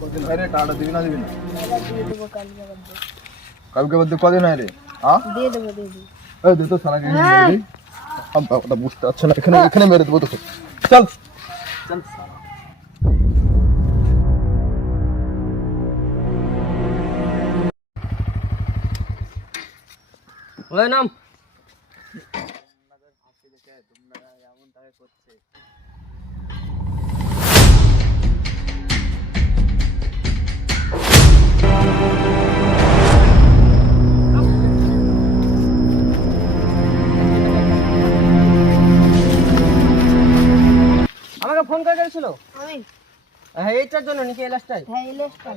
কদিন হয় রে, টাকাটা দিবি না দিবি না? দিয়ে দেবো কালকে বাদে। কালকে বাদ দিয়ে কদিন হয় রে? দিয়ে দেবো দিয়ে দেবো। এই দে তো সালাকে মেরে দিই। ওটা বুঝতে পারছে না, এখানে এখানে মেরে দেবো তোকে। চল চল সালা। ওই নাম আমাকে ফোন করে করেছিল আমি হ্যাঁ এইটার জন্য নাকি এই লাস্টটাই হ্যাঁ ইলেকট্রন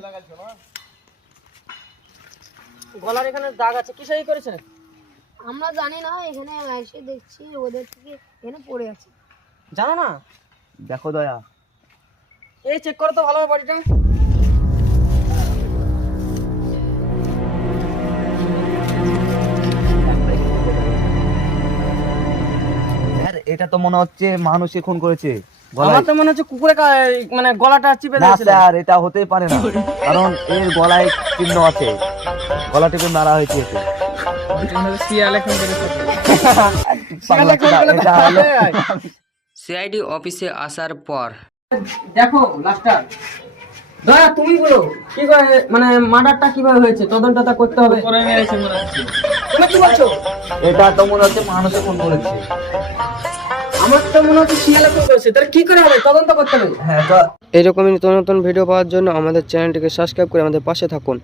গলার এখানে দাগ আছে কিসেই করেছে আমরা জানি না, এখানে এসে দেখছি ওদের থেকে এখানে পড়ে আছে। জানো না? দেখো দয়া, এই চেক করো তো ভালোভাবে বডিটা। স্যার এটা তো মনে হচ্ছে মানুষে খুন করেছে। আমার তো মনে হচ্ছে কুকুরে মানে গলাটা চিপে না দিয়েছিল। স্যার, এটা হতেই পারে না, কারণ এর গলায় চিহ্ন আছে, গলা টিপে মারা হয়েছে একে। এটা হলো সিআইডি অফিসে আসার পর দেখো লাস্টার দয়া তুমি বলো কি করে মানে মার্ডারটা কিভাবে হয়েছে তদন্তটা করতে হবে। তুমি কি বলছো? এটা তো মনে হচ্ছে মানুষে খুন করেছে। আমার তো মনে হচ্ছে শিয়ালে খুন করেছে, তাহলে কি করে হবে? তদন্ত করতে হবে। হ্যাঁ তো এরকমই নতুন নতুন ভিডিও পাওয়ার জন্য আমাদের চ্যানেলটিকে সাবস্ক্রাইব করে আমাদের পাশে থাকুন।